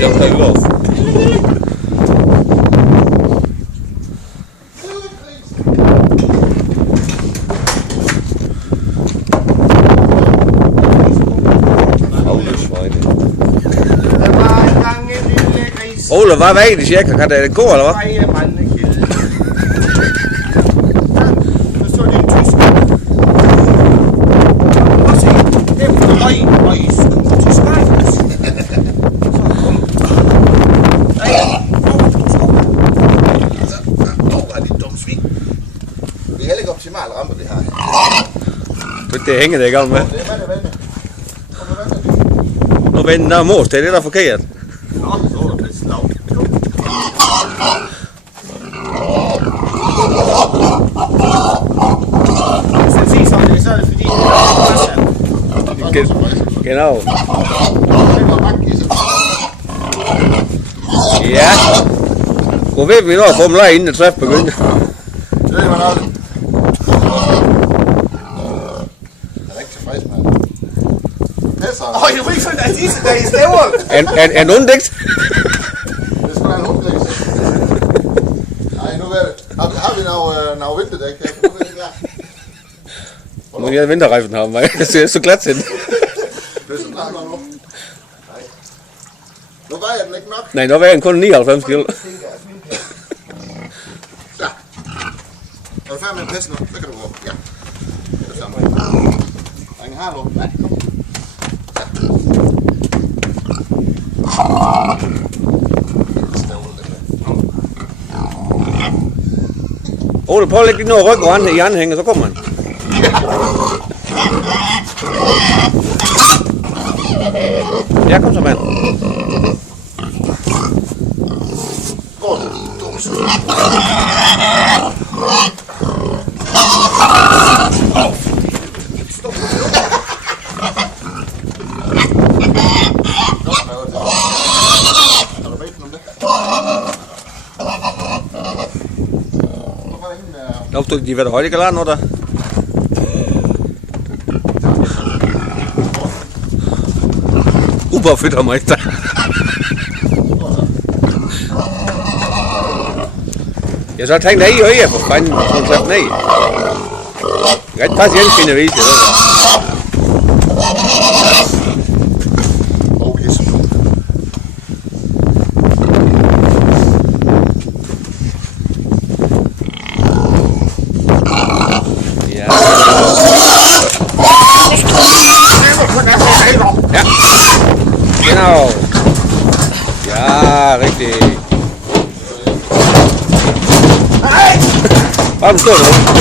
Jeg kan lov. Ole, hvad vejer det cirka? Kan det gå, eller hvad? Det er heller ikke optimalt rammer det her. Men det hænger det ikke om med. Nu vender den der mos, det er det der er forkert. Nå, så er det lidt slag. Hvis jeg siger sådan det, så er det fordi, det er Genau. Ja. Hvor ved vi når at formulere inden træf begyndte? Det er man aldrig. Jeg er ikke tilfreds med det. Pisser. du er ikke sådan, at disse dage stæver. En undægt? Det skal være en hunddæk. Nej, nu er det. Har vi noget vinterdæk her? Nu er det ikke her. Nu er jeg vinterrejfen her, mig. Jeg ser så glat til den. Det er så klart nu. Nej. Nu vejer den ikke nok. Nej, nu vejer den kun 99 kilo. Så. Er du færdig med en pisse nu? Så kan du gå. Ja. Det er sammen. Der er ingen har nu. Nej. Ole, prøv at lægge lige noget ryg i anhænger, så kommer han. Ja, kom så, mand. Går det? Dåse. Nå, de ved højt, ikke lade noget der. Fedt om mig. Jeg så tænkte, at I øje på fanden, sådan slæbt ned. Jeg kan ikke passe hjælp finde vise, Genau. Ja, richtig. Warum stehst du?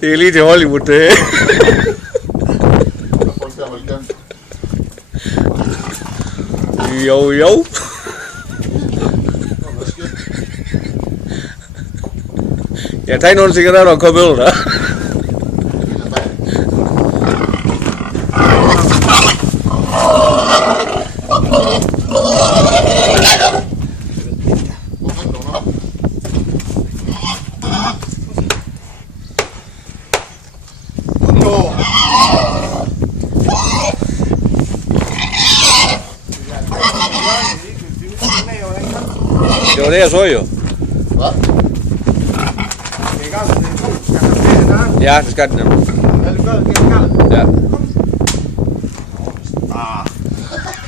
Det er lige til Hollywood, det. Jo. Jeg tager nogle cigaretter og kommer ud der. Det var det, jeg så jo. Hvad? Ja, det skal den nemlig. Eller gør det, det er Ja.